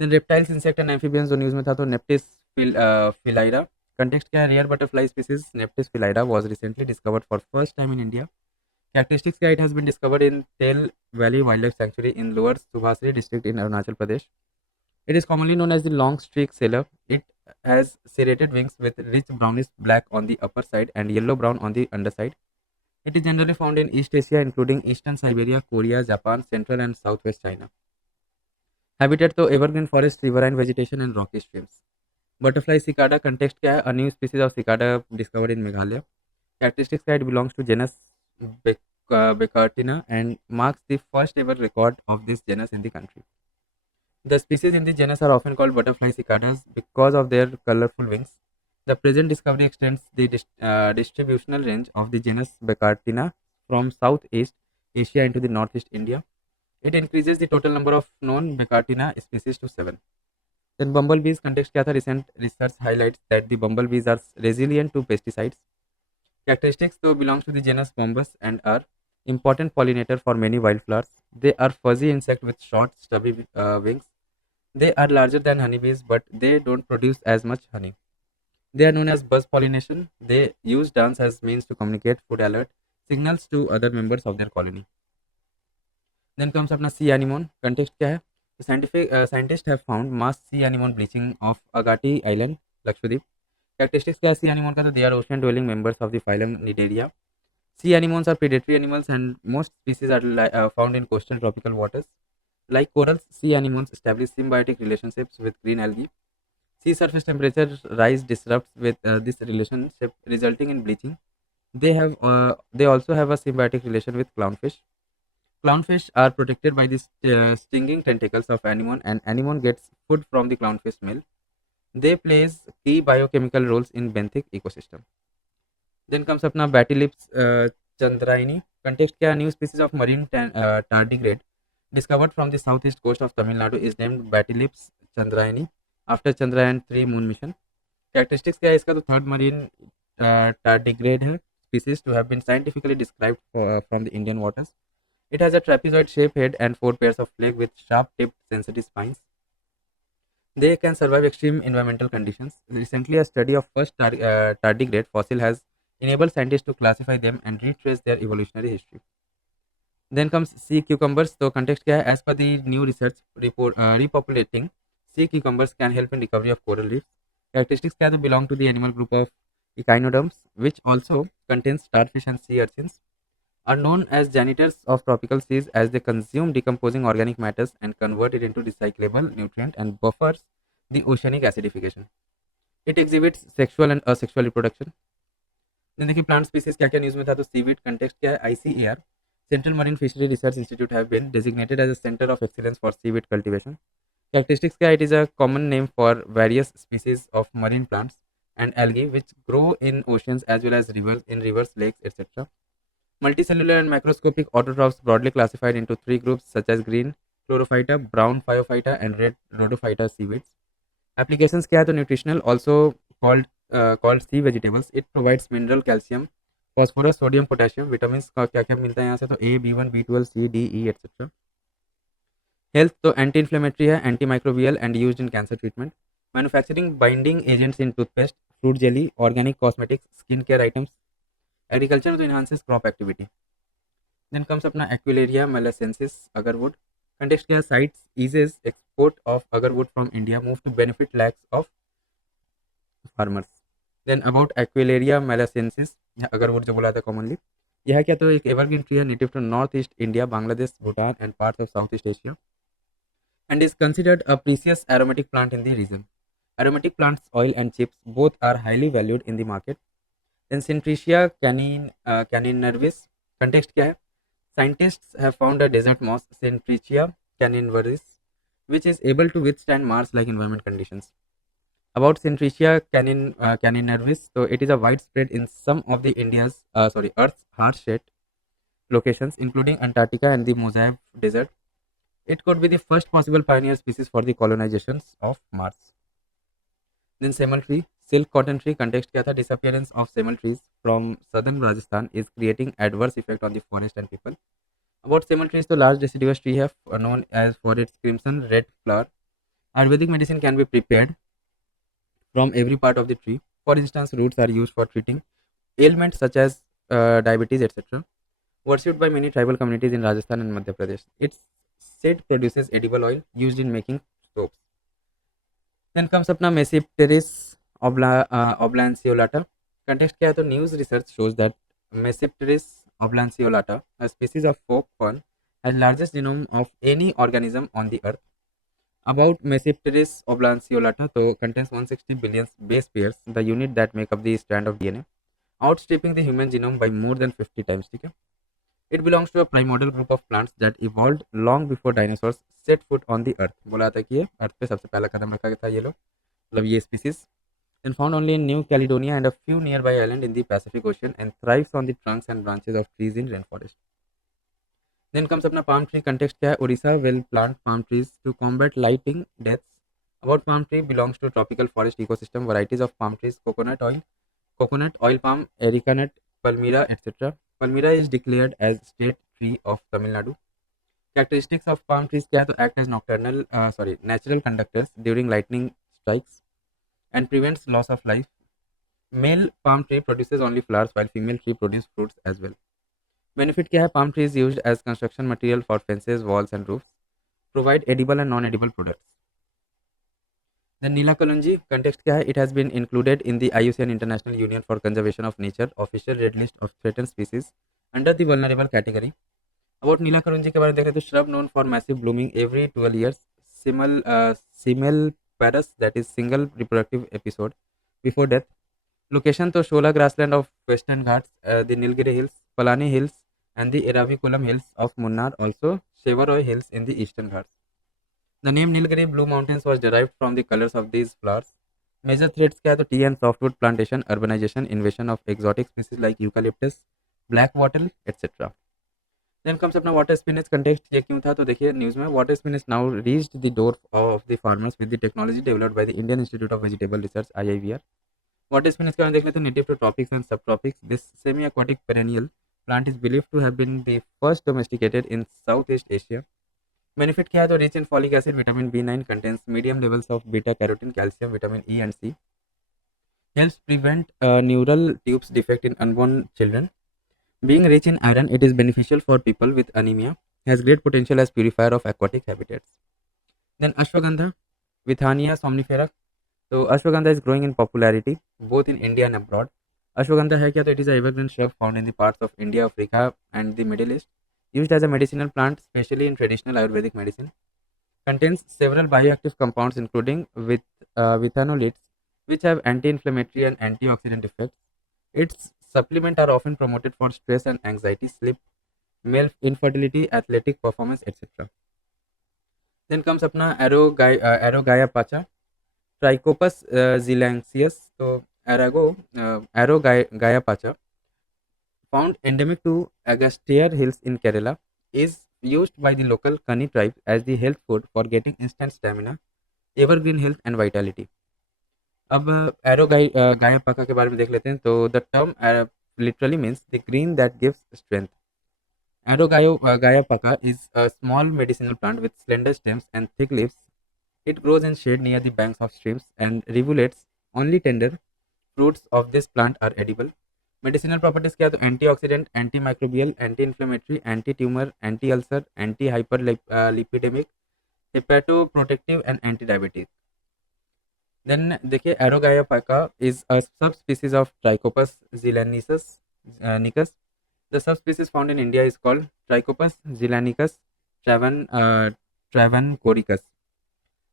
Then reptiles, insect and amphibians जो news में था, तो नेप्टिस फिलाइरा। कंटेक्स्ट क्या है, rare butterfly species Neptis philyra was recently discovered for first time in India. Characteristics, yeah, it has been discovered in Tel Valley Wildlife Sanctuary in Lower Subhasri district in Arunachal Pradesh. It is commonly known as the long streak sailor. It has serrated wings with rich brownish black on the upper side and yellow brown on the underside. It is generally found in East Asia, including eastern Siberia, Korea, Japan, central and southwest China. Habitat to evergreen forest, riverine vegetation, and rocky streams. Butterfly cicada, context क्या है, a new species of cicada discovered in Meghalaya. Characteristics that it belongs to genus Becartina and marks the first ever record of this genus in the country. The species in the genus are often called butterfly cicadas because of their colorful wings. The present discovery extends the distributional range of the genus Becartina from Southeast Asia into the Northeast India. It increases the total number of known Becartina species to 7. Then bumblebees, context क्या था, recent research highlights that the bumblebees are resilient to pesticides. Characteristics though belongs to the genus Bombus and are important pollinator for many wildflowers. They are fuzzy insect with short stubby wings. They are larger than honeybees but they don't produce as much honey. They are known as buzz pollination. They use dance as means to communicate food alert signals to other members of their colony. Then comes अपना sea anemone. Context क्या है? The scientists have found mass sea anemone bleaching of Agati Island, Lakshadweep. Characteristics क्या है sea anemone का, तो they are ocean dwelling members of the phylum Nidaria. Sea anemones are predatory animals and most species are found in coastal tropical waters. Like corals, sea anemones establish symbiotic relationships with green algae. Sea surface temperature rise disrupts with this relationship, resulting in bleaching. They also have a symbiotic relation with clownfish. Clownfish are protected by the stinging tentacles of anemone, and anemone gets food from the clownfish meal. They plays key biochemical roles in benthic ecosystem. Then comes अपना Bathylips chandrayani. Context क्या, new species of marine tardigrade discovered from the southeast coast of Tamil Nadu is named Bathylips chandrayani after Chandrayaan 3 moon mission. Characteristics क्या है इसका, तो third marine tardigrade है species to have been scientifically described from the Indian waters. It has a trapezoid shaped head and 4 pairs of legs with sharp tipped sensitive spines. They can survive extreme environmental conditions. Recently, a study of first tardigrade fossil has enabled scientists to classify them and retrace their evolutionary history. Then comes sea cucumbers. So context क्या है? As per the new research report, repopulating sea cucumbers can help in recovery of coral reefs. Characteristics क्या है? तो belong to the animal group of echinoderms, which also contains starfish and sea urchins. Are known as janitors of tropical seas as they consume decomposing organic matters and convert it into recyclable nutrient and buffers the oceanic acidification. It exhibits sexual and asexual reproduction. Then देखिए plant species क्या क्या news में था, तो seaweed context क्या है, ICAR Central Marine Fishery Research Institute have been designated as a center of excellence for seaweed cultivation. Characteristics क्या, it is a common name for various species of marine plants and algae which grow in oceans as well as rivers, lakes, etc. Multicellular and macroscopic autotrophs broadly classified into three groups such as green chlorophyta, brown phaeophyta, and red rhodophyta seaweeds. Applications क्या है, तो nutritional, also called sea vegetables. It provides mineral calcium, phosphorus, sodium, potassium, vitamins का क्या क्या मिलता है यहाँ से, तो A, B1, B12, C, D, E, etc. Health तो anti inflammatory है, antimicrobial and used in cancer treatment. Manufacturing binding agents in toothpaste, fruit jelly, organic cosmetics, skin care items. Agriculture तो enhances crop activity. Then comes अपना Aquileria malacensis agarwood. Context क्या है, sites eases export of agarwood from India move to benefit lakhs of farmers. Then about Aquileria malacensis या agarwood जो बोला था commonly, यह क्या, तो एक evergreen tree है native to northeast India, Bangladesh, Bhutan and parts of Southeast Asia and is considered a precious aromatic plant in the region. Aromatic plants, oil and chips both are highly valued in the market. Then Centricia caninervis. Context क्या है, scientists have found a desert moss, Centricia caninervis, which is able to withstand Mars-like environment conditions. About Centricia caninervis, so it is a widespread in some of the Earth's harsh-hit locations, including Antarctica and the Mojave Desert. It could be the first possible pioneer species for the colonizations of Mars. Then Semel tree, silk cotton tree. Context क्या था, disappearance of Semel trees from southern Rajasthan is creating adverse effect on the forest and people. About Semel trees, तो large deciduous tree है known as for its crimson red flower Ayurvedic medicine can be prepared from every part of the tree. For instance, roots are used for treating ailments such as diabetes, etc. Worshipped by many tribal communities in Rajasthan and Madhya Pradesh. Its seed produces edible oil used in making soaps. Then comes अपना Mesipteris oblanceolata. Context क्या है तो news research shows that Mesipteris oblanceolata, a species of folk fern, has largest genome of any organism on the earth. About Mesipteris oblanceolata, so contains 160 billion base pairs, the unit that make up the strand of DNA, outstripping the human genome by more than 50 times. ठीक है? It belongs to a primordial group of plants that evolved long before dinosaurs set foot on the earth. बोला था कि ये अर्थ पे सबसे पहला कदम रखा था ये लोग, मतलब ये species, and found only in New Caledonia and a few nearby islands in the Pacific Ocean, and thrives on the trunks and branches of trees in rainforest. Then comes अपना palm tree. Context क्या है? Orissa will plant palm trees to combat lighting deaths. About palm tree belongs to tropical forest ecosystem. Varieties of palm trees: coconut, oil palm, erica nut, palmyra, etc. Palmyra is declared as state tree of Tamil Nadu. Characteristics of palm trees क्या है तो act as natural conductors during lightning strikes and prevents loss of life. Male palm tree produces only flowers while female tree produce fruits as well. Benefit क्या है? Palm tree is used as construction material for fences, walls and roofs. Provide edible and non-edible products. Then Nila Kalunji. Context क्या है? It has been included in the IUCN International Union for Conservation of Nature official red list of threatened species under the vulnerable category. About Nila Kalunji के बारे में देखें तो shrub known for massive blooming every 12 years. Simulparous, that is single reproductive episode before death. Location तो Shola grassland of Western Ghats, the Nilgiri Hills, Palani Hills, and the Eraviculam Hills of Munnar, also Shevaroy Hills in the Eastern Ghats. The name Nilgiri Blue Mountains was derived from the colors of these flowers. Major threats क्या है तो tea and softwood plantation, urbanization, invasion of exotic species like eucalyptus, black wattle, etc. Then comes अपना water spinach. Context ये क्यों था तो देखिए news में, water spinach now reached the door of the farmers with the technology developed by the Indian Institute of Vegetable Research (IIVR). Water spinach का देख लेते हैं native to tropics and subtropics. This semi-aquatic perennial plant is believed to have been the first domesticated in Southeast Asia. Benefit क्या है तो rich in folic acid, vitamin B9, contains medium levels of beta carotene, calcium, vitamin E and C. Helps prevent neural tubes defect in unborn children. Being rich in iron, it is beneficial for people with anemia. Has great potential as purifier of aquatic habitats. Then ashwagandha, Withania somnifera. So ashwagandha is growing in popularity both in India and abroad. Ashwagandha है क्या तो it is a evergreen shrub found in the parts of India, Africa and the Middle East. Used as a medicinal plant, especially in traditional Ayurvedic medicine. Contains several bioactive compounds including withanolides, which have anti-inflammatory and antioxidant effects. Its supplements are often promoted for stress and anxiety, sleep, male infertility, athletic performance, etc. Then comes अपना Arrowgaia pacha, Trichopus zelanceus. So Arrowgaia pacha, found endemic to Agastya Hills in Kerala, is used by the local Kani tribe as the health food for getting instant stamina, evergreen health and vitality. अब Arrowgaia pacha के बारे में देख लेते हैं तो the term literally means the green that gives strength. Arrowgaia pacha is a small medicinal plant with slender stems and thick leaves. It grows in shade near the banks of streams and rivulets. Only tender fruits of this plant are edible. Medicinal properties क्या तो antioxidant, antimicrobial, anti-inflammatory, anti-tumor, anti-ulcer, anti-hyperlipidemic, hepatoprotective and anti-diabetic. Then देखिए Arrowgaia pacha is a subspecies of Trichopus zelanicus. The subspecies found in India is called Trichopus zelanicus travancoricus.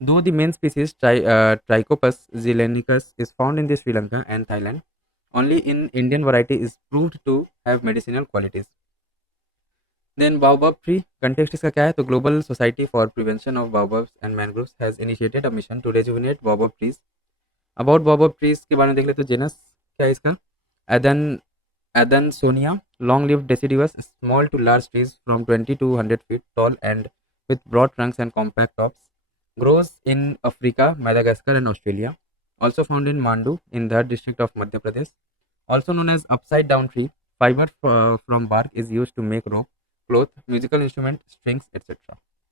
Though the main species Trichopus zelanicus is found in the Sri Lanka and Thailand, only in Indian variety is proved to have medicinal qualities. Then baobab tree. Context इसका क्या है तो Global Society for Prevention of Baobabs and Mangroves has initiated a mission to rejuvenate baobab trees. About baobab trees के बारे में देख लेते तो genus क्या है इसका Adansonia, long-lived deciduous, small to large trees from 20 to 100 feet tall and with broad trunks and compact tops. Grows in Africa, Madagascar and Australia. Also found in Mandu in the district of Madhya Pradesh. Also known as upside down tree. Fiber from bark is used to make rope, cloth, musical instrument, strings, etc.